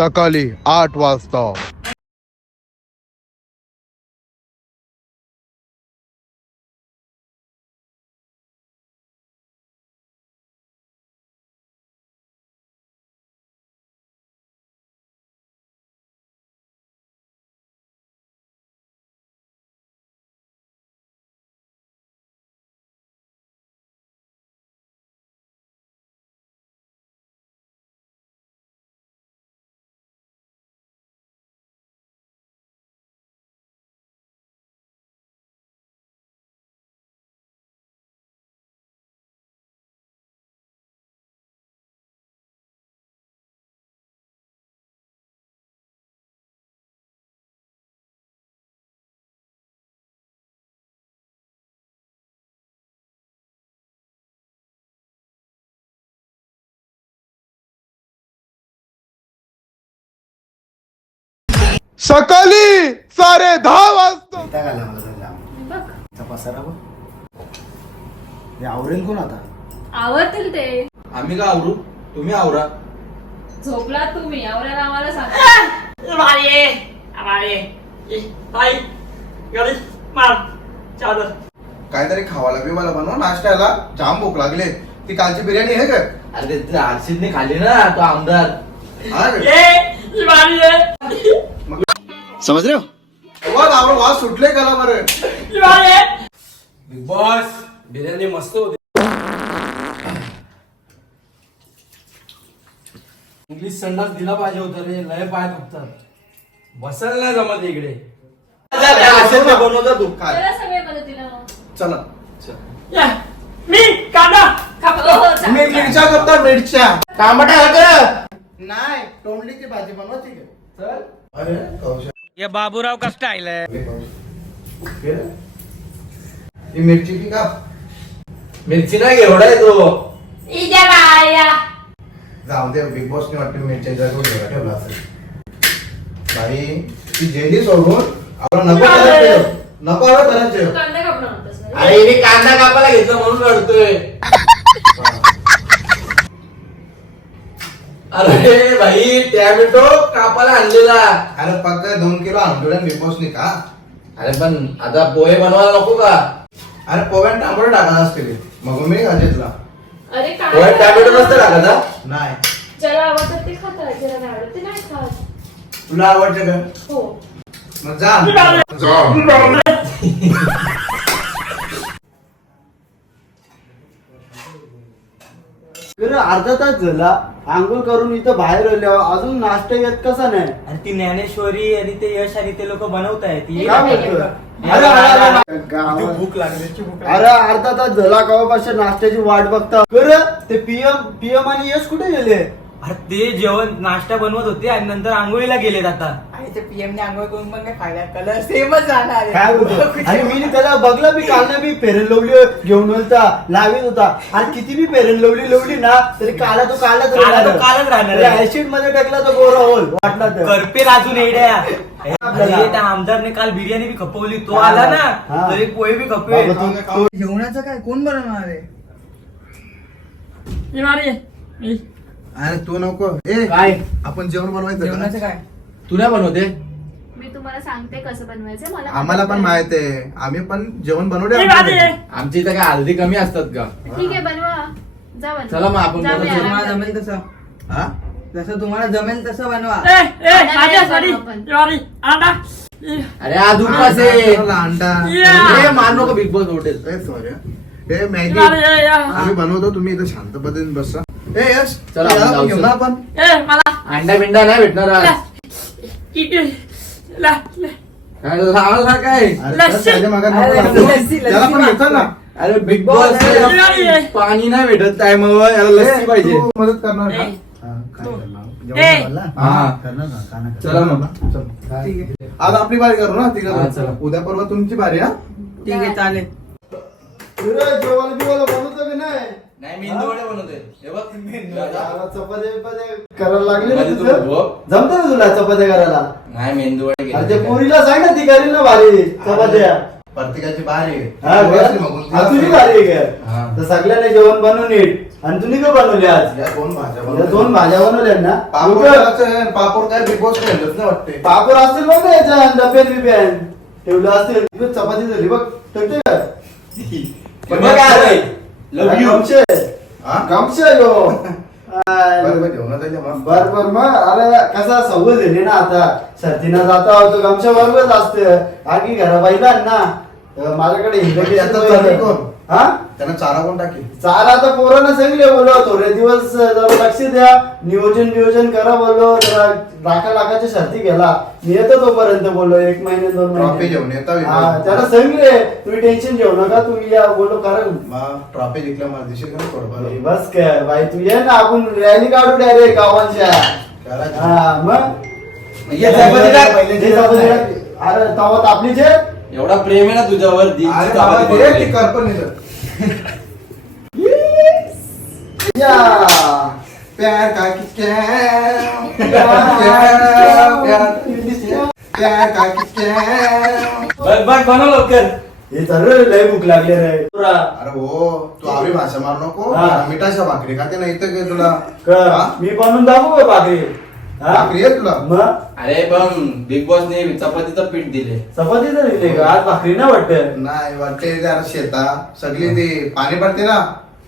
सकाळी 8 वाजता. सकाळी 10:30 वाजता. आवरेल कोण आता? आवरतील ते. आम्ही का आवरू? तुम्ही आवरा. झोपला तुम्ही, आवरायला आम्हाला सांगा. काहीतरी खावाला बिवाला बनवा नाश्त्याला. जाम भूक लागले. ती कालची बिर्याणी आहे का? अरे ते आरसीदने खाली ना तो आमदार. समझ रहे हो? आवाज सुटले करा बरं. बिग बॉस बिर्याणी मस्त होती. इंग्लिश संडास दिला पाहिजे होता रे. लय पाय दुखतात. बसायला नाही जमत इकडे. बनवता तू काय? चला सगळे मदतीला मग. चला. मी कांदा हो, मी मिरच्या करता मिरच्या. टमाटा नाही तोंडलीची भाजी बनवायची का? चल. अरे कौशल. ये बाबूराव का स्टाइल है. ही मिरची की का? मिरची नाही एवढा आहे तो. इथे बाया. जाऊ दे. बिग बॉसने वाटतं मिरच्या ठेवला असेल. बाई ती जेली सोडून आपला नको करायचं. तू कांदा कापणार होतास ना? आईने कांदा कापायला घेतला म्हणून रडतोय. अरे भाई टॅमॅटो कापायला आणलेला. अरे पक्का 2 किलो आणून बिग बॉसने का? अरे पण आता पोहे बनवायला नको का? अरे पोह्यात टमाटर टाकला असते मग मी घेतला. अरे पोहे टॅमॅटो नसतं काय टाकायचा. नाही ज्याला आवडतं ते खातात, ज्याला नाही आवडत ते नाही खात. तुला आवडतं का? हो. मग जा. अर्धा तास झाला आंघोळ करून इथं बाहेर आलो अजून नाश्ता येत कसा नाही? आणि ती ज्ञानेश्वरी आणि ते यश आणि ते लोक बनवतायत. काय बोलतोय? भूक लागली. अरे अर्धा तास झाला कवापासून नाश्त्याची वाट बघता. ते पीएम आणि यश कुठे गेले? अरे ते जेवण नाश्ता बनवत होते आणि नंतर आंघोळीला गेलेत आता. आणि ते पीएम ने आंघोळ करून पण काय फायदा? कलर सेमच राहणार आहे. काय बोलतो? आणि मी त्याला बघला मी काल ना मी फेरन लवली घेऊन होता लावीत होता. आणि किती मी फेरन लवली ना तरी काला तो कालच राहणार आहे. ऍसिड मध्ये टाकला तो गोरा होल वाटला तर. करपेल अजून एड्या. अरे त्या आमदारने काल बिर्याणी बी खपवली. तो आला ना तरी पोहे बी खपवे. जेवणाचं काय कोण बनवणार आहे? अरे तू नको. काय आपण जेवण बनवायचं जेवणाचं का? काय? तू नाही बनवते? मी तुम्हाला सांगते कसं बनवायचं. मला आम्हाला पण माहित आहे. आम्ही पण जेवण बनवले. आमच्या इथं काय हल्दी कमी असतात का? ठीक आहे बनवा. जा बनवा. चला मग आपण जा, मी बनवू. आराम तुम्हाला करते. जमेल तसं. हा? जसं तुम्हाला जमेल तसं बनवा. अरे आज उपास आहे. अंडा ए, मान नको बिग बॉस हॉटेल. सॉरी. हे मॅगी आम्ही बनवतो. तुम्ही इथं शांत पद्धतीने बसा. यश चला, चला, जाऊ घेऊ ना आपण. अंडा बिंडा नाही भेटणार आज. काय आम्हाला काय? अरे, त्याच्या मागे नको अरे, लागतो. लस्सी त्याला पण घेतो ना. अरे बिग बॉस पाणी नाही भेटत टायमावर. याला लस्सी पाहिजे. तू मदत करणार का? हा, काय करणार? जेवण बनवलं? हा. करणार ना, का नाही चला मग. चल. आज आपली बारी करू ना. हा, तिकडे चला. उद्या परवा तुमची बारी. हा ठीक आहे चालेल. जेवायला बिवायला बनवतो की नाही? नाही मेंदू वडे बनवते. हे बघ मला चपात्या बिपात्या करायला लागले ना मध्ये तुझं? तू बघ. जमतं ना तुला चपात्या करायला? नाही मेंदू वडे अरे ते केले. पोरीला सांग ना ती करील ना भारी चपात्या. प्रत्येकाची बारी आहे. हा, व्यवस्थित बघून हा, तुझी भारी आहे हा. का? तर सगळ्यांना जेवण बनवून नीट. आणि तुम्ही का बनवले आज या दोन भाज्या या बनवल्या. दोन भाज्या बनवल्या ना पापड उगा- करायचं आहे. पापड काय बिग बॉस ठेवलंच नाही वाटते. पापड असतील बघ ना याच्या डब्यान बिब्यान ठेवलं असतील इकडे चपाती झाली बघ ठेवते का लव यू गमशे हा? गमशे यो बरं, बरं, घेऊन जायचं मस्त. बर मग अरे कसा सवय झाली ना आता सर्दीनं जाता होतो गमशा बरोबरच असतं बाकी घरा बाईला ना माझ्याकडे हिंदवी आता चालू कोण? हा त्यांना चारा कोण टाकेल? चारा आता पोरांना सांगले बोलो थोडे दिवस जरा लक्ष द्या नियोजन करा बोलो जरा लाखाच्या शर्ती गेला मी येतो तोपर्यंत बोललो 1 महिने 2 ट्रॉफी महिने घेऊन येता हा, त्याला सांगले तुम्ही टेन्शन घेऊ नका तुम्ही या बोलो करा मग ट्रॉफी जिंकल्या मला दिसेल का थोडं बस काय बाई तू ये ना आपण रॅली काढू डायरेक्ट गावांच्या करायचं. हा मग ये चपाती टाक. ये चपाती टाक. अरे तवा आपली जे एवढा प्रेम आहे ना तुझ्यावर अरे बाबा, दे ती करपण इथं. या प्यार का किसके प्यार का किसके. बघ बनव लवकर हे सर्व लय भूक लागले रे अरे हो तू आवी भाषा मारू नको. हा. मिठाच्या भाकरी खाते ना इथं काय तुला कर. हा? मी बनवून दाखवू का भाकरी हा? भाकरी आहे तुला? मग अरे पण बिग बॉसने चपातीचं पीठ दिले चपाती तर दिली का आज भाकरी ना वाटत नाही वाटते जरा शेता सगळी ते पाणी पडते ना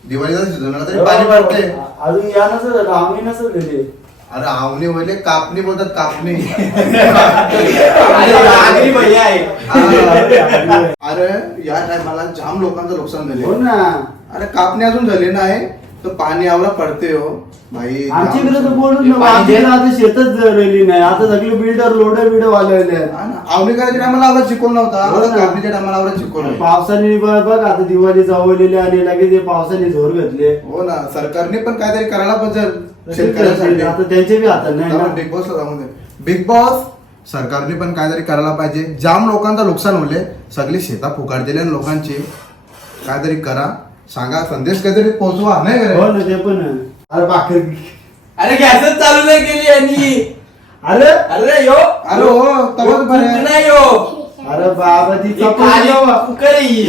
दिवाळीचा सीझन तरी पाणी पडते. अजून या नसत झालं आम्ही नसत दिली अरे आवणी वहिले कापणी बोलतात कापणी. आगरी भैया आहे अरे या टायमाला जाम लोकांचं नुकसान हो झाले. ना अरे कापणी अजून झाली नाही तर पाणी आवला पडते हो भाई. आमच्या इकडे तर बोलून हे पाणी दे. आता शेतच राहिली नाही आता सगळे बिल्डर लोड वाढवले आवणी करायच्या टायमाला आवाज शिकवून नव्हता. हो आता ना. कापणीच्या टायमाला आवाज शिकवलं. पावसाने बघ आता दिवाळी जवळलेली आणि लगेच ते पावसाने जोर घेतले हो ना सरकारने पण काहीतरी करायला पाहिजे शेतकऱ्यांसाठी. आता त्यांचे बी हातात नाही ना. बिग बॉस बिग बॉस सरकारने पण काहीतरी करायला पाहिजे. जाम लोकांचं नुकसान होले सगळी शेता फुकाट लोकांची. काहीतरी करा सांगा संदेश काहीतरी पोहोचवा नाही हो का? ना ते पण आहे. अरे भाकरी अरे गॅसच चालू नाही केली यांनी अरे अरे यो अरे हो तवच बरं आहे. नाही यो अरे बाबा ती ही चपाती काळी लावा. कुकर आहे ही.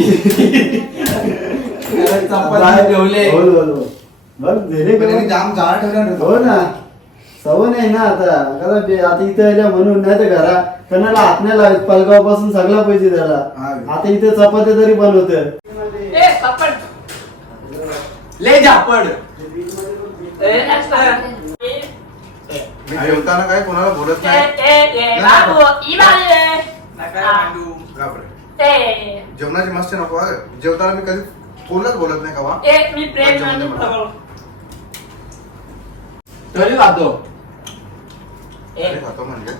अरे चपाती ठेवले हो, हो, हो. बघ झाले का? त्यांनी जाम जाळा ठेवला हो ना सवय नाही ना आता आता इथं आल्या म्हणून नाही तर घरा कणाला हात नाही लावत पलगाव पासून सगळा पाहिजे त्याला हा. आता इथे चपात्या तरी बनवत ए पापड ले झापड मी जेवताना काय कोणाला बोलत नाही. घाबरे. जेवणाची मस्त नको हा. जेवताना मी कधी कोणालाच बोलत नाही का वा. मी प्रेम जेवण मला. तरी खातो अरे खातो म्हणजे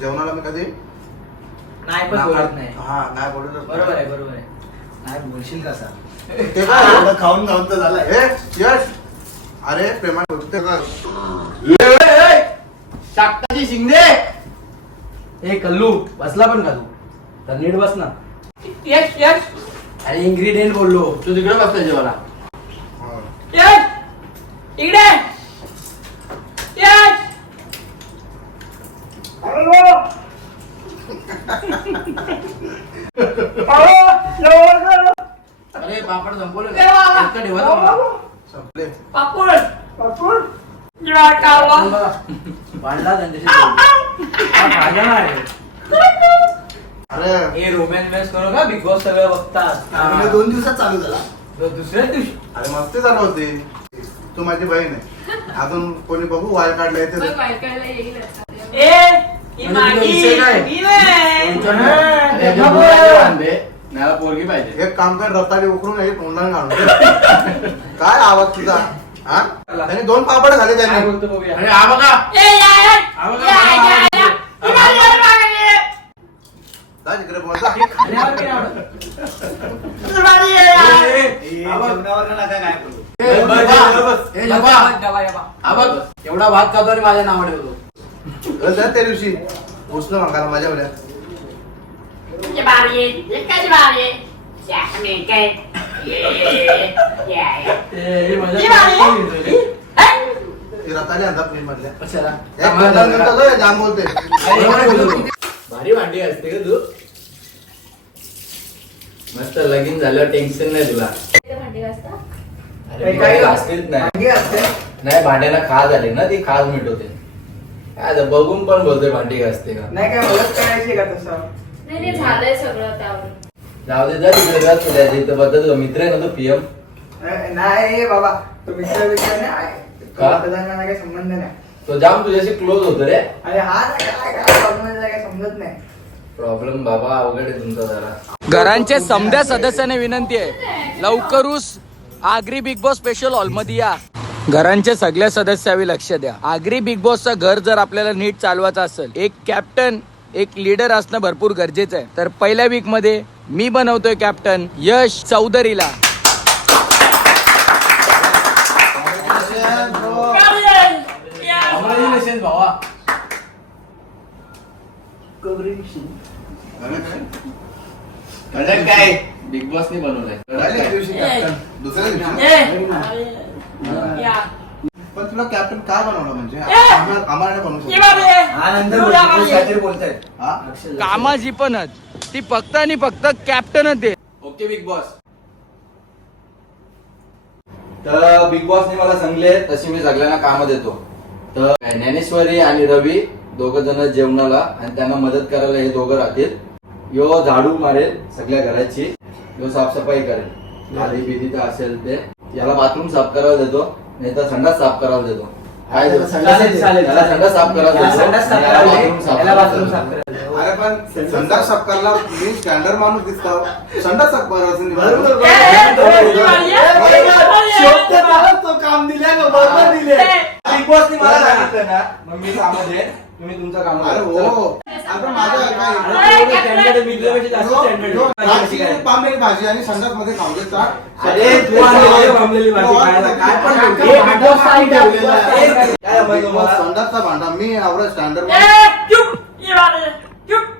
जेवणाला मी कधी नाही पण बोलत नाही हा नाही बोलत बरोबर आहे बरोबर आहे नाही बोलशील कसा ते काय एवढं खाऊन खाऊन तर झालं. ए यश अरे प्रेमात होतं ते काय? शाक्ताची शिंदे हे कल्लू बसला पण का तू तर नीट बस ना यश यश अरे इन्ग्रेडियंट बोललो तू तिकडे बसला जेवायला हा. यश इकडे यश अरे पापड संपवलं का? इतकं ठेवायचं मला. संपले. पापड पापड काढला भांडला त्यांच्याशी बोललो. हा, भांडला नाही. अरे हे रोमॅन्स मॅच करू का बिग बॉस सगळं बघतात आम्ही 2 दिवसात चालू झाला तो दुसऱ्याच दिवशी अरे मस्ती झालं होती. तू माझी बहीण आहे. अजून कोणी बघू वायर काढलाय मग तर बायकायला येईल आता. ए ही म्हणजे तुला माझी विषय काय? ही नाही. अरे, अजून बोलायला बांधे. मला पोरगी पाहिजे एक काम कर रताळी उकरून एक तोंडाने घालून दे. काय आवाज तुझा हा त्याने 2 पापड झाले काय त्याने. बोलतो बघूया अरे हा बघा ए या हा बघा, या हा या बघा. या ही माझी आहे. जा तिकडे बोलता. आणि हा बघा, हा बघा. ही माझी आहे. ए, हा बघ. जेवणावर नका काय बोलू ए, बघ, बघ, बघ. ए, जपा. डबा डबा हा बघ एवढा भात खातो आणि माझ्या नाव ठेवतो जा त्या दिवशी उचलून मागायला माझ्या वेळेला. ये बारी आहे. ये काय बारी आहे. या मी काय या ए, मजा ही बारी आहे. करतोय. ती रताळी आणता फ्रीज मधल्या. कशाला? एक बंधन करतो तो, जाम बोलते. भारी भांडी असते का तू मस्त लगीन झालं टेन्शन नाही तुला इथे भांडी घासता? काही असतेच नाही नाही भांड्याला खाज आली ना ती खाज मिटवते. काय आता बघून पण बोलतोय भांडी घासते का. नाही काय मदत करायची का तसं? नाही झालंय सगळं त्यावर. जाऊ दे जा तिकडे जा तुझ्या इथं बद्दल मित्र आहे ना तो पीएम. नाही बाबा तो मित्र नाही का? काही संबंध नाही. तो जाम तुझ्याशी क्लोज होतो रे. अरे हा काय समजत नाही. प्रॉब्लेम बाबा अवघड आहे तुमचा जरा. घरांचे समध्या सदस्याने विनंती आहे लवकरूच Agri Bigg Boss special hall मध्ये या. घरांचे सगळ्या सदस्यावी लक्ष द्या. आगरी बिग बॉसचं घर जर आपल्याला नीट चालवायचं असेल एक कॅप्टन एक लीडर असणं भरपूर गरजेचं आहे. तर पहिल्या वीक मध्ये मी बनवतोय कॅप्टन यश चौधरीला. Congratulations भावा. काय बिग बॉसने बनवलंय. दुसऱ्या दिवशी पण तुला कॅप्टन का बनवलं म्हणजे आम्हाला बनवू बोलतायत. कामा जी पण ती फक्त आणि फक्त कॅप्टनच आहे. Okay big boss. तर बिग बॉसने मला सांगले तशी मी सगळ्यांना काम देतो. तर ज्ञानेश्वरी आणि रवी दोघ जण जेवणाला आणि त्यांना मदत करायला हे दोघं राहतील. यो झाडू मारेल सगळ्या घराची. यो साफसफाई करेल. लादी बिदी तर असेल ते. याला बाथरूम साफ करायला देतो नाही तर संडास साफ करायला देतो. काय देतो? याला संडास साफ करायला देतो. याला बाथरूम साफ करायला. अरे पण संडास साफ करायला मी स्टँडर्ड माणूस दिसतो. संडास साफ करायचं तो काम दिले बरोबर दिले. बिग बॉसने मला सांगितलं ना मग मी कामात आहे. तुम्ही तुमचं काम अरे हो आता माझं काय पांबलेली भाजी आणि संडास मध्ये खाऊ देतात. अरे तू आणलेली पांबलेली भाजी खायला काय पण संडासचा भांडा मी आवडा स्टँडर्ड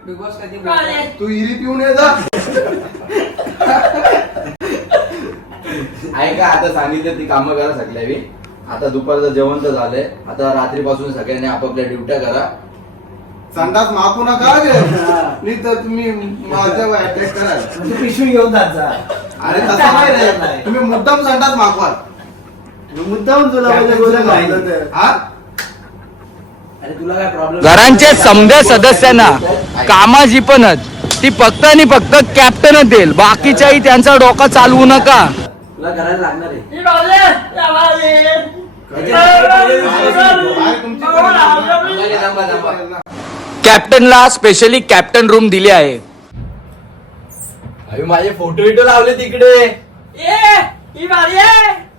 बिग बॉस कधी तू इरी पिऊन ये जा. ऐका आता सांगितलं ती कामं करा सगळ्यावी. आता दुपारचं जेवण तर झालंय. आता रात्रीपासून सगळ्यांनी आपापल्या ड्युट्या करा. संडास मागू नका गे. नाही तर तुम्ही माझ्या अटॅक कराल. तू पिशवी घेऊन जात जा. अरे तसं नाही रे. तुम्ही मुद्दाम संडास मागवाल. मुद्दाम तुला हा अरे तुला काय प्रॉब्लेम? घरांचे समध्या सदस्यांना कामा जी पण ती फक्त आणि फक्त कॅप्टनच देईल. बाकीच्याही त्यांचा डोका चालवू नका. तुला करायला लागणार आहे. कॅप्टनला स्पेशली कॅप्टन रूम दिली आहे. अरे माझे फोटो विटो लावले तिकडे.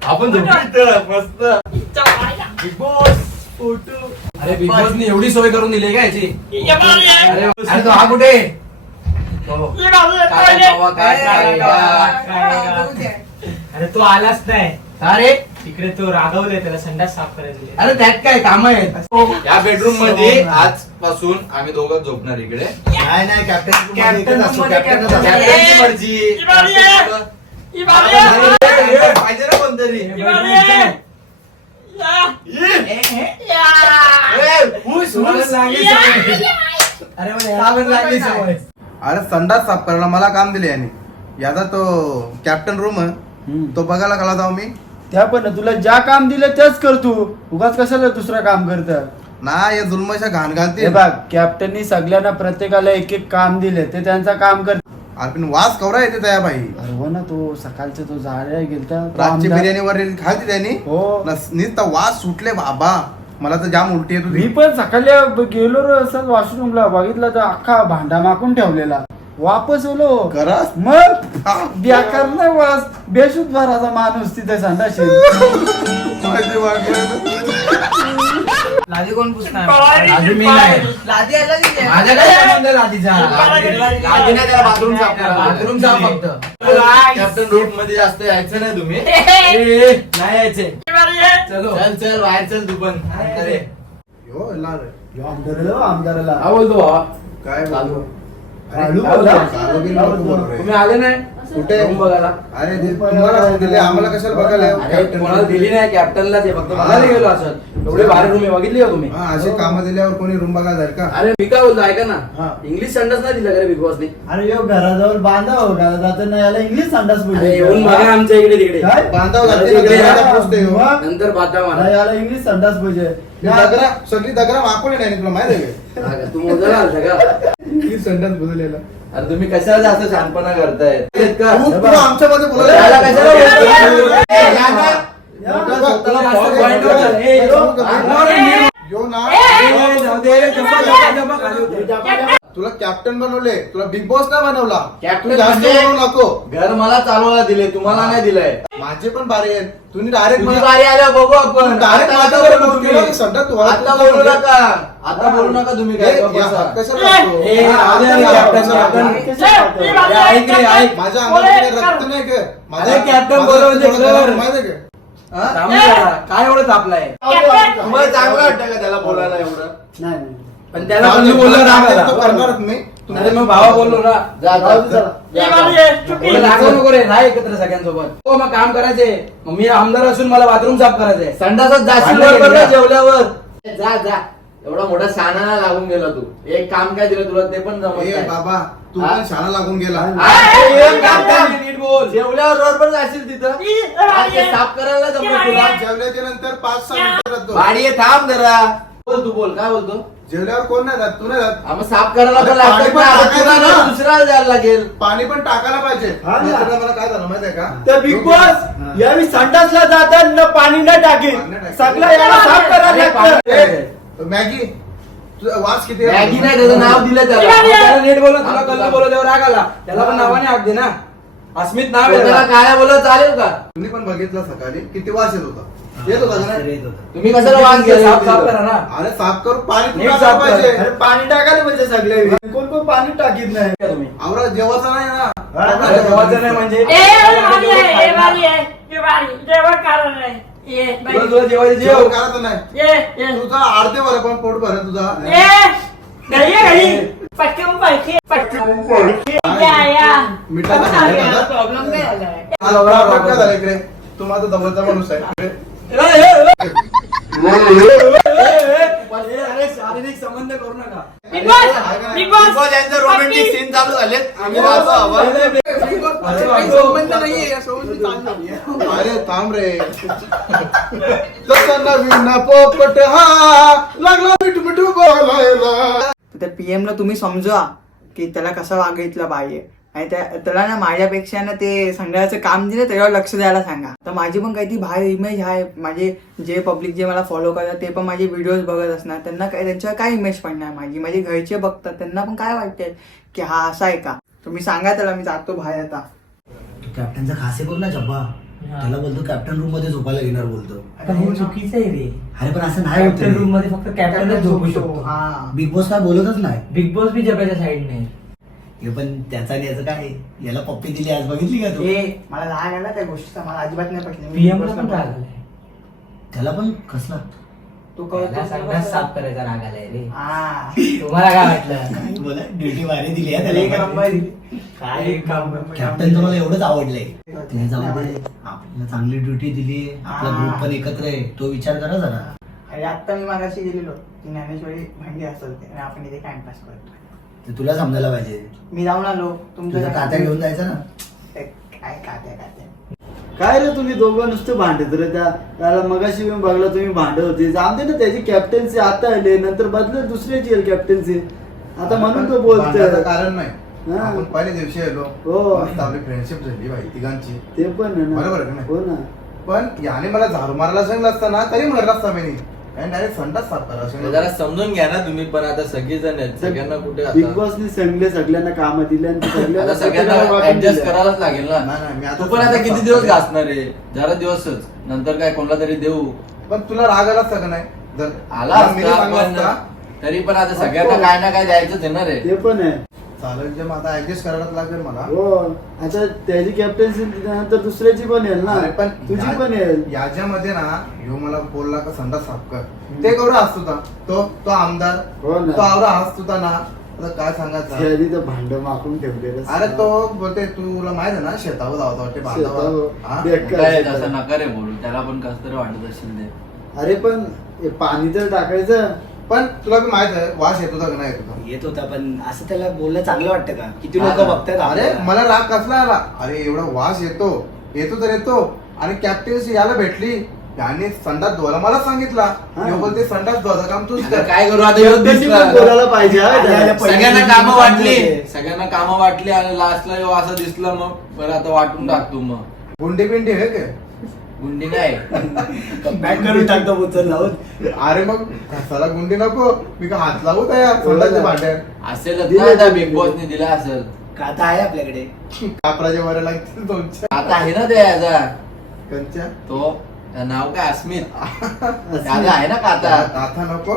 आपण मस्त बिग बॉस फोटो. अरे बिग बॉसने एवढी सोय करून दिली का याची? अरे तो हा कुठे? अरे तो आलाच नाही. अरे तिकडे तो रागवले त्याला संडास साफ करायला. अरे त्यात काय काम आहेत? या बेडरूम मध्ये आजपासून आम्ही दोघं झोपणार इकडे. नाही नाही कॅप्टन कॅप्टनची मर्जी. पाहिजे ना कोणतरी. अरे संडास साफ करायला मला काम दिले याने. याचा तो कॅप्टन रूम तो बघायला गेला जाऊ मी. त्या पण तुला ज्या काम दिलं त्याच कर तू. उगाच कशाला दुसरं काम करत ना या जुलमाशा घाण घालते. बघ कॅप्टननी सगळ्यांना प्रत्येकाला एक एक काम दिले ते त्यांचं काम कर. अरे पण वास कवरा येते त्या बाई. अरे हो ना तो सकाळचा तो झाडा गेलता रातची बिर्याणी वर खालती त्यांनी. हो नुसता वास सुटले बाबा. मला तर जाम उलटी येत मी होती. पण सकाळी गेलो रे असं वॉशरूमला बघितलं तर अख्खा भांडा माकून ठेवलेला. वापस आलो खरंच? मग बेकार नाही वास. बेशुद्ध भराचा माणूस तिथे संडाशी. लादी कोण पुसणार? लादी मी नाही. लादी आला की माझ्या काय संबंध लादीचा? लादी नाही त्याला बाथरूम साफ करा. बाथरूम साफ फक्त. कॅप्टन रूम मध्ये जास्त यायचं नाही तुम्ही. नाही यायचे. चलो चल चल बाहेर चल तू पण. अरे यो, लाल. आमदाराला काय बोलतो बाबा? काय चालू. चालू काय बोला. बोलतो? चालू बिल नको बोलू रे. तुम्ही आले नाही कुठे? रूम बघायला? अरे ते तुम्हाला दिले आम्हाला कशाला बघायला? अरे कोणाला दिली नाही कॅप्टनला. ते फक्त बघायला गेलो असं. एवढे भारी रूम आहे, बघितली का तुम्ही? हा, अशी कामं दिल्यावर कोणी रूम बघा जाईल का? अरे मी काय बोलतो ऐका हा. ना, इंग्लिश संडास नाही दिला का रे बिग बॉसने? अरे यो घराजवळ बांधाव घरात जाताना याला इंग्लिश संडास अरे येऊन बघा आमच्या इकडे तिकडे. काय? बांधावं अरे लागते ना, तिकडे दगडाला या. पुसते हो. मग? नंतर बाता नाही, मला याला इंग्लिश संडास पाहिजे दगरा सगळी दगरा मागवली नाही तुला माहिती आहे का? हा का? तू मोजायला आलता का? इंग्लिश संडास बदललेला. अरे तुम्ही कशाला जास्त शहाणपणा करताय का? तू आमच्यामध्ये बोलत त्याला आहे. कशाला बोलतोय? या ना. या. स्वतःला जास्त मागे point वर बोलतोय. चल. ए, यो ना. ए, जाऊ दे, जमा, जमा, जमा, खाली उतर. तुला कॅप्टन बनवले, तुला बिग बॉस नाही बनवला. कॅप्टन तू जास्त म्हणजे? बोलू नको. घर मला चालवायला दिले, तुम्हाला नाही दिलंय. माझे पण बारे आहेत. तुम्ही डायरेक्ट तुझी बारी आल्या बघू आपण. डायरेक्ट आता माझ्यावर नका बोलू बोलू. तुम्ही. संडास तुम्हाला आता बोलू नका. आता बोलू नका तुम्ही काय ए, गप्प या, बसा. कशाला लागतो? ए, राहू दे, हा, कॅप्टन, हा, कॅप्टन. हा. अरे, ऐक रे, ऐक. माझ्या अंगात रक्त नाही का? अरे, कॅप्टन बोलवलं ते कर. माहिती आहे का? हा? थांब जरा. काय एवढं तापलाय? तुम्हाला चांगलं वाटतं का त्याला बोलायला एवढं? नाही, नाही. पण त्याला पण मी बोललो राग आला. तो करणारच नाही. अरे मग भावा बोललो ना. जा, जा, जा. बोललो, रागवू नको रे, राह एकत्र सगळ्यांसोबत. हो मग काम करायचे. मग मी आमदार असून मला बाथरूम साफ करायचंय. संडासात जाशील भांडण बरोबर ना केली. जेवल्यावर. जा जा. एवढा मोठा शाना लागून गेला तू. एक काम काय दिलं तुला ते पण जमत ए नाही. बाबा, तू हा? पण शाळा लागून गेला. अरे, एक काम कर. नीट बोल. जेवल्यावर बरोबर जाशील तिथं. हा, ते साफ करायला जमलं तुला. जेवल्याच्या नंतर 5-6 मिनिटं राहतो. भाडी आहे, थांब जरा. बोल तू बोल काय बोलतो? जेवल्यावर कोण नाही जात, तू नाही जात. हा, मग साफ करायला अरे, पण पाणी लागतं पण ना. टाकायचं तुला ना. ना दुसऱ्याला द्यायला लागेल. पाणी पण टाकायला पाहिजे. हा ना. मित्रांनो, मला काय झालं माहितीये का? त्या बिग बॉस यावेळी संडासला जातात न पाणी न टाकेल पाणी नाही टाकेल. सगळं याला साफ करायला अरे, लागतं. ए, मॅगी तुझा वास किती आहे? मॅगी नाही त्याचं नाव दिलं त्याला. त्याला नीट बोल, तुला कल्ला बोलव तेव्हा राग आला. त्याला पण नावाने हाक दे ना. अस्मित नाव आहे त्याला त्याला. काय बोलत चालेल का? तुम्ही पण बघितलं सकाळी किती वास येत होता. येत होता का नाही? तुम्ही कशाला वाद घ्या साफ साफ करा ना. अरे साफ करू, पाणी तू नीट टाकायला साफ कर. पाहिजे. अरे पाणी टाकायला म्हणजे सगळे कोण कोण पाणी टाकीत नाही काय तुम्ही? आवरा जेवायचा नाही ना. अरे, जेवायचं नाही म्हणजे तुला तुला जेवायचं जेवण जेव. करायचं नाही. तुझा अर्धे भर पण पोट भर तुझा. मिठाचा प्रॉब्लेम काय झालाय? काय झालं इकडे? तू माझा जवळचा माणूस आहे. अरे शारीरिक संबंध करू नका. बिग बॉस, बिग बॉस, यांचे रोमॅन्टिक सीन चालू झालेत. आम्ही वाचू आवाज. अरे थांब रे. तसं नवीन पोपट हा लागला मिठू मिठू बोलायला. त्या पीएम ला तुम्ही समजा की त्याला कसं वागायचं पाहिजे आणि त्याला ना माझ्यापेक्षा ना ते संघाचं काम दिलं त्याच्यावर लक्ष द्यायला सांगा. तर माझी पण काही ती बाहेर इमेज आहे. माझे जे पब्लिक जे मला फॉलो करतात ते पण माझे व्हिडिओज बघत असणार. त्यांना काय त्यांच्यावर काय इमेज पडणार माझी. माझे घरचे बघतात त्यांना पण काय वाटतंय की हा असा आहे का. तुम्ही सांगा त्याला मी जातो बाहेर आता. कॅप्टनचा खासे बोल ना जब्बा. त्याला बोलतो कॅप्टन रूम मध्ये झोपायला घेणार बोलतो. हे चुकीचं आहे रे. अरे पण असं नाही होत रे. रूम मध्ये फक्त कॅप्टनच झोपू शकतो. हा बिग बॉस काय बोलतच नाही. बिग बॉस बी जगाच्या साईड नाही. हे पण त्याचा आणि याचं काय याला पप्पी दिली आज बघितली का तू? मला लहान आला त्या गोष्टीचा मला अजिबात नाही पटली. PM ला पण काय त्याला पण कसला तू साफ करायचा राग आलाय रे. तुम्हाला काय वाटलं? बोला ड्युटी भारी दिली आहे त्याला. काय काम कॅप्टन तुम्हाला एवढंच आवडलंय. ते जाऊ दे. आपल्याला चांगली ड्युटी दिली. आपला ग्रुप पण एकत्र आहे. तो विचार करा जरा. अरे आता मी मागाशी गेलेलो ती ज्ञानेश्वरी भांडी असते आणि आपण इथे टाइमपास करतो. ते तुला समजायला पाहिजे. मी जाऊन आलो तुझा तात्या घेऊन जायचं ना. काय कात्या काय रे तुम्ही दोघं नुसते भांडत रे. त्याला मगाशी मी बघला तुम्ही भांडत होते. जाऊ दे ना त्याची कॅप्टन्सी आता आले नंतर बदल दुसऱ्याची येईल कॅप्टन्सी. आता म्हणून तो भांडण्याचं बोलतोय. कारण नाही. हा. आपण पहिल्या दिवशी आलो. हो. मस्त आपली फ्रेंडशिप झाली भाई तिघांची. ते पण आहे ना. बरोबर आहे का नाही? हो ना. पण याने मला झाडू मारायला सांगितलं असतं ना तरी म्हणलं असता मी डायरेक्ट संडास साफ करायला सांगितलं. जरा समजून घ्या ना तुम्ही पण. आता सगळेजण आहेत. सगळ्यांना कुठे बिग आता बॉसनी सांगले सगळ्यांना काम दिले आणि ते आता सगळ्यांना सगळ्यांना वाटून ऍडजस्ट दिलं. करायलाच लागेल ना. नाही, नाही, मी आता तू पण आता संडास किती साफ दिवस करेन. घासणार आहे? जरा दिवसच. नंतर काय कोणाला तरी देऊ. पण तुला राग आला सगळं नाही जर आला मी असता सांगला पण असता, तरी पण आता सगळ्यांना काय ना काय द्यायचंच येणार आहे. ते पण आहे. चालेल जे मग आता ऍडजस्ट करायलाच लागेल मला. हो आता त्याची कॅप्टन्सी नंतर दुसऱ्याची पण येईल ना. अरे पण तुझी पण येईल. याच्यामध्ये ना ह्यो मला बोलला का संडास साफ कर. ते केवढा हसत होता तो आमदार. हो ना. तो आवडा हसत होता ना. आता काय सांगायचं. त्याची तर भांड माकून ठेवलेलं. अरे तो बोलते तुला माहित आहे ना शेतावर धावता वाटते बांधावर. शेतावर. हा? देख. काय तसं नका रे बोलू. त्याला पण कसं तरी वाटत असेल ते. अरे पण हे पाणी तर टाकायचं. पण तुला बी माहित आहे वास येत होता का नाही येत होता? येत होता पण असं त्याला बोलणं चांगलं वाटतं का? किती लोक बघतात अरे आपल्याला. मला राग कसला आला, अरे एवढा वास येतो तर येतो आणि कॅप्टन्सी याला भेटली त्याने संडास धुवायला मला सांगितला. हा. मी बोलते संडास धुवायचं काम तूच आता कर. काय करू आता ह्यो दिसला. बोलायला पाहिजे हा त्याला. सगळ्यांना कामं वाटली सगळ्यांना वाटली आणि लास्टला ह्यो असं दिसलं मग बरं आता वाटून टाकतो मग गुंडी बिंडी आहे काय? गुंडी नाही बॅक करून टाकतो उचल लावून. अरे मग कसाला गुंडी नको, मी का हात लावू त्या संडासच्या भांड्यात? असेलच ना आता बिग बॉसने दिला असेल काता आहे आपल्याकडे. कापराच्या वर लागतील दोनच्या. आता आहे ना ते याचा कंच्या तो त्याचं नाव काय अस्मित त्याचा आहे ना काता काथा नको,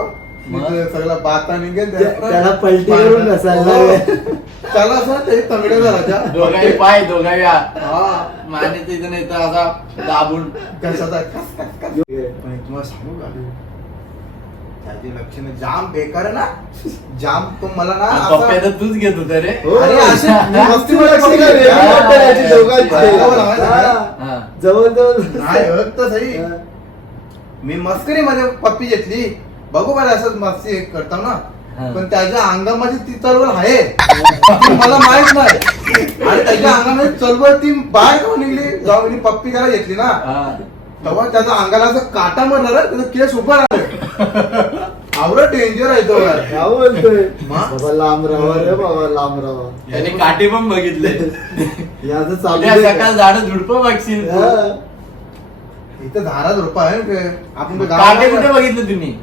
मग? मी तर सगळा बाता निघेल त्याला पलटी करून बसायला लागेल. त्याला असं ते तंगडे झाला त्या. दोघाही पाय दोघाही हात. हा. माने तिथं नाही तर असा दाबून कशाचा कस कस कस. पण एक तुम्हाला सांगू का, त्याची लक्षणं जाम बेकार आहे ना, जाम तो मला ना पप्प्या असं- तर तूच घेत होता रे हो. अरे अशी मस्ती तुला मस्ती वेगळी केली. वाटतं याची दोघांची. बरोबर आहे, हा. हा. जवळ नाही होत तर सही. मी मस्करी मध्ये पप्पी घेतली, बघू बरं असं मस्ती करतो ना, हा. पण त्याच्या अंगामध्ये ती चळवळ आहे ती मला माहित नाही. आणि त्याच्या अंगामध्ये चळवळ ती बाहेर का निघली जेव्हा मी पप्पी त्याला घेतली ना, हा. तेव्हा त्याच्या अंगाला असं काटा मारला रे, त्याचं केस उभा राहिले. आवडं डेंजर आहे तो यार. काय बोलतोय मग? बाबा लांब राहा रे बाबा लांब राहा. त्याने काटे पण बघितले याचं चालू उद्या आहे का? सकाळ झाड झुडपं बघशील तू. हा. इथं धारा झोपा आहे ना ते. आपण ते काटे कुठे गावाला- बघितले तुम्ही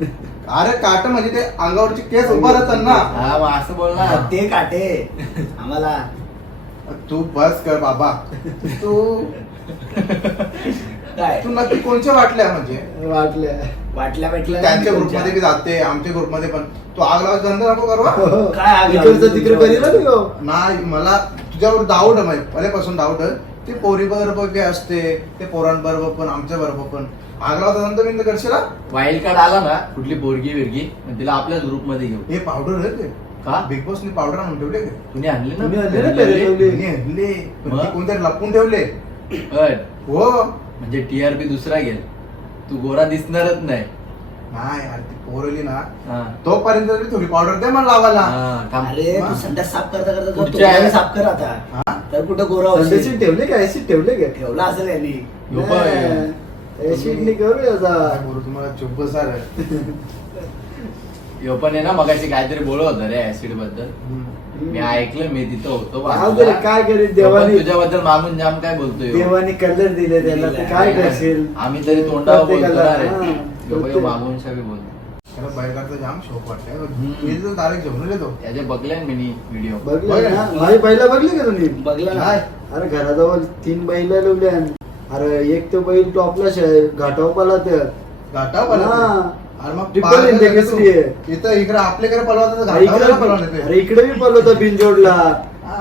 अरे काट म्हणजे ते अंगावरचे केस उभा राहतात ना. हा मग असं बोल ना ते काटे आम्हाला. तू बस कर बाबा. तू काय तू नक्की कोणच्या वाटल्या म्हणजे वाटल्या वाटल्या तू भेटल्या त्यांच्या ग्रुपमध्ये बी जाते, आमच्या ग्रुपमध्ये पण. तू आग लावायचा धंदा नको करवा. काय आग इकडचं लावली? तिकडे करील ना तो. नाही मला तुझ्यावर डाऊट आहे, पहिल्यापासून डाऊट आहे. ते पोरी बरोबर काय असते, ते पोरांबरोबर पण आमच्या बरोबर पण आग लावता धंदा बिंद करशील हा? वाईल्ड कार्ड आला ना कुठली पोरगी बिरगी मग तिला आपल्याच ग्रुप मध्ये घेऊ हे पावडर आहे ते. का बिग बॉसने पावडर आणून ठेवले का? तुम्ही आणले तुम्ही आणले ना ना पहिले ठेवले. कोणी आणले? पण मग? ते कोणतरी लपून ठेवले. हट. हो म्हणजे टीआरपी दुसरा घेल तू गोरा दिसणारच नाही नाही अरे ती पोरली ना, हा. तोपर्यंत तरी थोडी पावडर दे मला लावायला. हा, थांब. अरे मग? तू संडास साफ करता करता तो पुढच्या तोंडाने आहे. साफ कर आता. हा? तर कुठं गोरा संदेशी होशील. ठेवले का ऍसिड ठेवले का? ठेवला असेल यांनी. ह्यो पाय. ऍसिडने करू याचा. काय बोलू तुम्हाला चुप बसा रे. ह्यो पण आहे ना मगाशी काहीतरी बोलत होता रे ऍसिड बद्दल मी ऐकलं मी तिथं होतो जाऊ दे रे, काय करीत पण देवाने तुझ्याबद्दल मागून जाम काय बोलतोय ह्यो? देवाने कलर दिले त्याला ते काय करशील. आम्ही तरी तोंडावर बोलतो ना प्रत्येकाला, रे हा. ह्यो बाई मागून शावी बोलतो त्याला बाहेरचा जाम शौक वाटतंय. हम्म. मी तर डायरेक्ट घेऊन येतो. त्याचे बघले मी व्हिडिओ बघले ना माझी बैला बघली का तुम्ही? बघला ना. काय? अरे घराजवळ 3 बैला लावल्या. अरे एक तो बैल टॉपला घाटाव पाला त्या. घाटा पळवतो. हा. अरे मग ट्रिपल पाहिलं इंडिया का तू? कसली आहे? इथं इकडे आपल्याकडे पळवायचं तर अरे घाटावर पळवून इकडे येते. अरे इकडे बी पळवता बिनजोडला.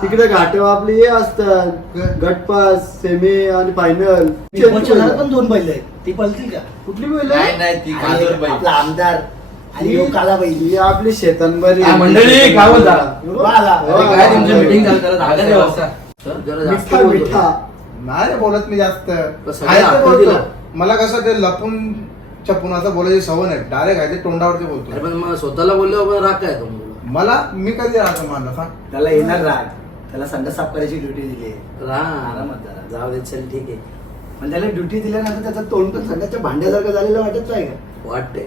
तिकडे घाटाव आपले हे असतात गटपास सेमी आणि फायनल. बिगबॉसच्या घरात पण 2 बैल आहेत. ती पळतील का? कुठली बैल नाही नाही ती काजूर आणि बाई आपला आमदार आणि ह्यो काला बैल. ही आपली शेतांबरी हा, मंडळी, काय बोलता? वा आला. अरे काय तुमची मीटिंग झाली त्याला धागा द्यावा असता. जरा जास्त मिठा बोलतो. मिठा. नाही रे बोलत मी जास्त. सगळं आहे ते आपण बोलतो. दिलं. मला कसं ते लपून छपून असं बोलायची सवय नाही. डायरेक्ट आहे ते तोंडावरती अरे बोलतो. पण मग स्वतःला बोलल्यावर राग काय येतो मग मला मी कधी राहतो मानला सांग. त्याला येणार राग. त्याला संडास साफ करायची ड्युटी दिली आहे. तुला? आरामात जरा. जाऊ दे चल ठीक आहे पण त्याला ड्युटी दिल्यानंतर त्याचं तोंड पण संडासच्या भांड्यासारखं झालेलं वाटत नाही का? वाटतंय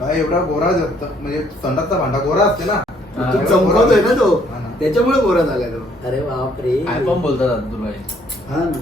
काय एवढा गोरा जगतो म्हणजे संडासचा भांडा गोरा असते ना. हा. तो एवढा चमकवतोय गोरा ना तो. हा ना. त्याच्यामुळे गोरा झालाय तो. अरे बापरे काय पण बोलतात आता तुला हे. हा ना.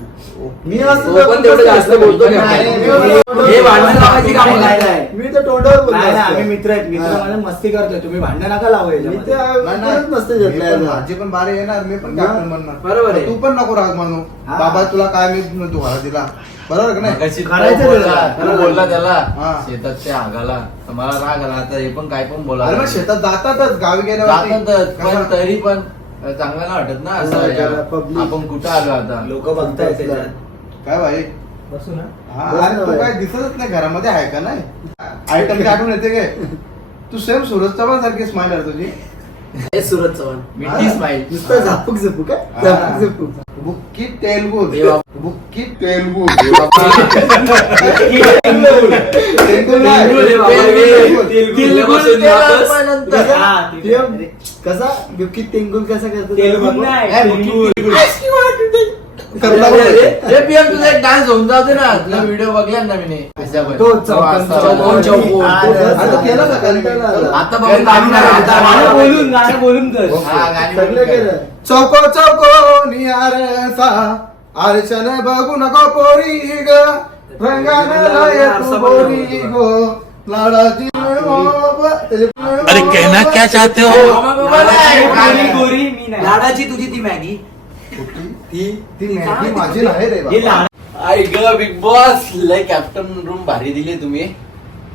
मी असं तो पण तेवढं जास्त बोलतो का? नाही, नाही, हे भांडण लावायची नाही, कामं नाही, नाही. नाही. मी तर तोंडावर बोललो नाही, नाही, असतो. आम्ही मित्र आहेत. मित्र हा. म्हणून मस्ती करतोय. तुम्ही भांडण नका लावू मी याच्यामध्ये. तर नसते मी घेतलाय पण आता. माझी पण बारी येणार, मी पण कॅप्टन बनणार. बरोबर आहे. तू पण नको राग मानू. हा. बाबा तुला काय मी दुहाला दिला बरोबर का नाही. मगाशी तो करायचं बोलला, त्याला. तू बोलला त्याला हा. शेतात ते आगाला तर मला राग आला आता हे पण काय पण बोला अरे मग शेतात जातातच गावी गेल्यावरती. जातातच पण कसं? तरी पण चांगलं नाही वाटत ना असं हो, जरा यार. public. आपण कुठं आलो आता लोक बघतायत त्याच्यात. काय भाई बसू ना. हा, बस अरे ना तू बाई. काय दिसतच नाही घरामध्ये आहे का नाही. आयटम आठवून येते काय तू सेम सूरज चव्हाण सारखी स्माइल आहे तुझी. हे सुरज चव्हाण मिठी स्माईल नुसतं झापूक झपूक काय हा. झापूक झपूक. बुक्की तेलगू देवा. बुक्की की तेलगू कसा बिबकी तेंगुल कसा करतो पीएम तुझा एक डान्स होऊन जाते ना तुला व्हिडिओ बघला ना मी तो चौकोन. आता केलं का कंटाळा आला. आता बघून बोलून कर सगळं केलं. चौको चौको नियारसा आरशन बघू नको पोरी ग रंगाने लाय तू बोरी गो लाडाची अरे कहना क्या चाहते हो? लाडाची तुझी ती मॅगी ती मॅगी माझी नाही रे बाबा. आई ग बिग बॉस लय कॅप्टन रूम भारी दिली तुम्ही.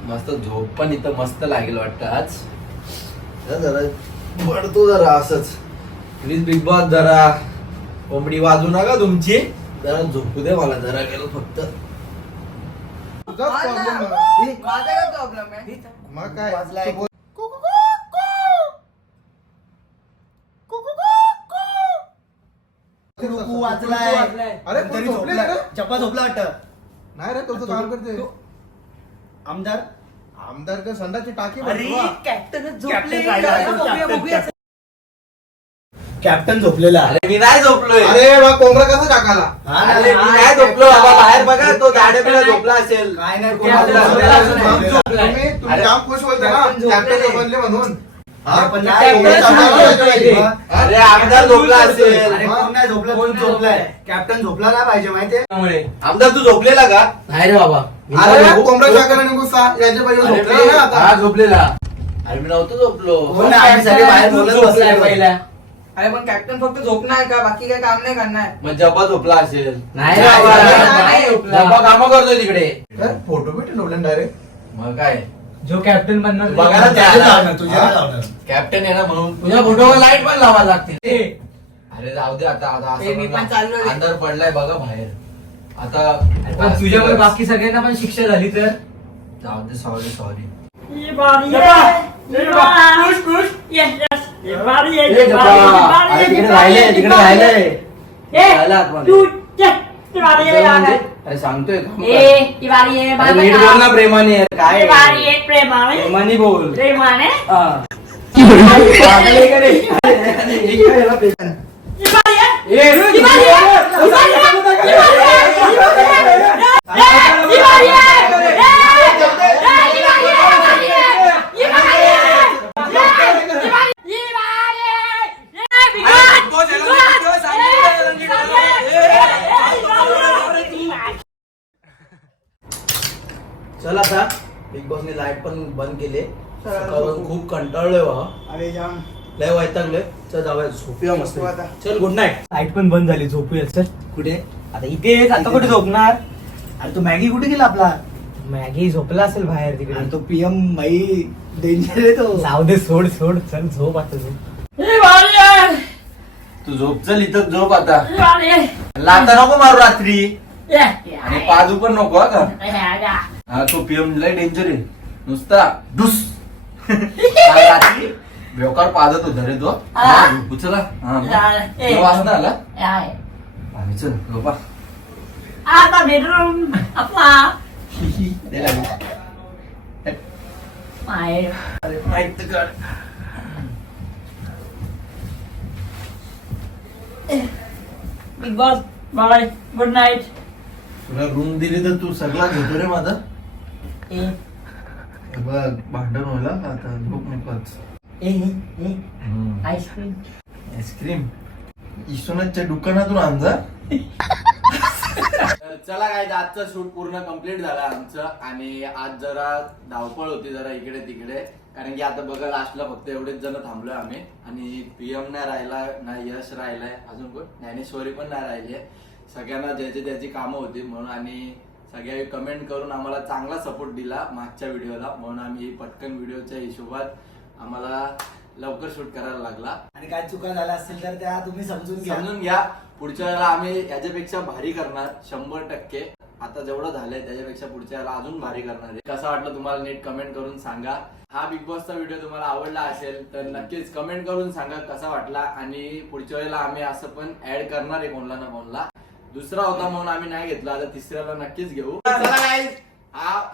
मस्त झोप पण इथं मस्त लागेल वाटतं आज. जरा पडतो जरा असंच. प्लीज बिग बॉस जरा कोंबडी वाजू नका तुमची. जरा झोपू दे मला जरा गेलो फक्त. तुझाच problem आहे. माझा काय प्रॉब्लेम आहे? मग काय तू बोल. कुकू वाचलाय. अरे कोण झोपले रे? चप्पा झोपला वाटत. नाही रे तो काम करते. आमदार आमदार का संडाची टाकी अरे बनवा. कॅप्टनच कॅप्टन झोपले. राहिला. बघूया. कॅप्टन झोपलेला. अरे मी नाही झोपलोय. अरे बा कोंबडा कसा टाकाला. अरे मी नाही झोपलो बाबा. बाहेर बघा तो गाड्या बिड्या झोपला असेल. काय नाही तुम्ही जाम खुश होते ना कॅप्टन बनले म्हणून. पण अरे आमदार झोपला असेल. अरे कोण नाही झोपला कोण झोपलाय. कॅप्टन झोपला नाही पाहिजे माहितीये. आमदार तू झोपलेला का? नाही रे बाबा अरे कोंबडा टाकाला आणि गुस्सा याच्या पाहिजे अरे झोपलेला नाही मी- आता. हा झोपलेला. अरे मी नव्हतो झोपलो. हो ना, आम्ही सगळे बाहेर बोलत बसलेलो. पहिला अरे पण कॅप्टन फक्त झोपणार का? बाकी काय काम नाही करणार. मग जब्बा झोपला असेल. नाही नाही, बाबा. नाही झोपला. जब्बा कामं करतोय तिकडे. फोटो बिटो ठेवले डायरेक्ट. मग काय जो कॅप्टन बनणार बघा ना तुझ्या त्याला. लावणार, तुझ्या लावणार. कॅप्टन आहे ना म्हणून. तुझ्या फोटोवर लाईट पण लावा लागते अरे जाऊ दे आता आता ए, मी असं पण चाललो रे. अंधार पडलाय बघा बाहेर. आता पण तुझ्यावर बाकी सगळ्यांना पण शिक्षा झाली तर जाऊ दे. Sorry sorry. ये बारी है. खुश खुश. Yes yes. ये बारी है. ये बारी अरे है. तिकडे राहिले तिकडे राहिलंय. ए तू चल. ये बारी है यार. अरे सांगतोय का? ए ये बारी है. अरे नीट बोल ना प्रेमाने यार. काय ये बारी है प्रेमाने. प्रेमाने बोल प्रेमाने. हा. ये बारी है. ए, ये बारी है. ये बारी है. ये बारी है. ये बारी चल आता बिग बॉसने लाईट पण बंद केले. कारण खूप कंटाळलोय बा. अरे जाम. लय वैतागलोय. चल जाऊया झोपूया मस्त. झोपू आता. चल गुड नाईट. लाईट पण बंद झाली झोपूया चल. कुठे आता इथे आता कुठे झोपणार? अरे तो मॅगी कुठे गेला आपला. मॅगी झोपला असेल बाहेर तिकडे. अरे तो पीएम माई डेंजर आहे तो. जाऊ दे सोड सोड चल झोप आता झोप. ये बारी है. तू झोप. चल इथं झोप आता. ये बारी है. लाता नको मारू रात्री. ये आणि पाजू पण नको हा का. आजा. हा तो पीएम लय डेंजर आहे. नुसता डुस. काल रात्री बेकार पाजत होता रे तो. उचला. हा मग. वाजता आला. आहे. आणि चल झोपा. आता बेडरूम आपला दे लागली. आहे. अरे माहित कर. Bigg Boss bye good night. तुला रूम दिली तर तू सगळा घेतो रे माझा. हे बघ भांडण व्हायला आता झोप नकोच. आईस्क्रीम. आईस्क्रीम ईश्वनाथच्या दुकानातून आणजा. चला काय आजचा शूट पूर्ण कम्प्लीट झाला आमचं. आणि आज जरा धावपळ होती जरा इकडे तिकडे. कारण की आता बघा लास्टला फक्त एवढेच जण थांबलोय आम्ही. आणि पीएम नाही राहिला ना यश राहिलाय अजून कोण ज्ञानेश्वरी पण नाही राहिली आहे. सगळ्यांना ज्याची त्याची कामं होती म्हणून. आणि सगळ्यांनी कमेंट करून आम्हाला चांगला सपोर्ट दिला मागच्या व्हिडिओला. म्हणून आम्ही पटकन व्हिडिओच्या हिशोबात आम्हाला लवकर शूट करायला लागला. आणि काय चुका झाल्या असतील तर त्या तुम्ही समजून घ्या. समजून घ्या. पुढच्या वेळेला आम्ही याच्यापेक्षा भारी करणार 100%. आता जेवढं झालंय त्याच्यापेक्षा पुढच्या वेळेला अजून भारी करणार आहे. कसं वाटलं तुम्हाला नीट कमेंट करून सांगा. हा बिग बॉसचा व्हिडिओ तुम्हाला आवडला असेल तर नक्कीच कमेंट करून सांगा कसा वाटला. आणि पुढच्या वेळेला आम्ही असं पण ऍड करणार आहे कोणला ना कोणला. दुसरा होता म्हणून आम्ही नाही घेतला, आता तिसऱ्याला नक्कीच घेऊ. चला guys,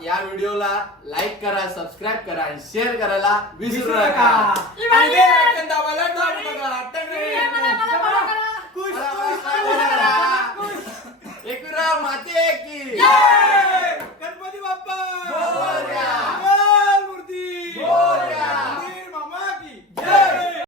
या व्हिडिओला लाईक करा, सबस्क्राईब करा आणि शेअर करायला विसरू नका. आणि bell icon दाबायला विसरू नका. एकविरा माते की गणपती बाप्पा.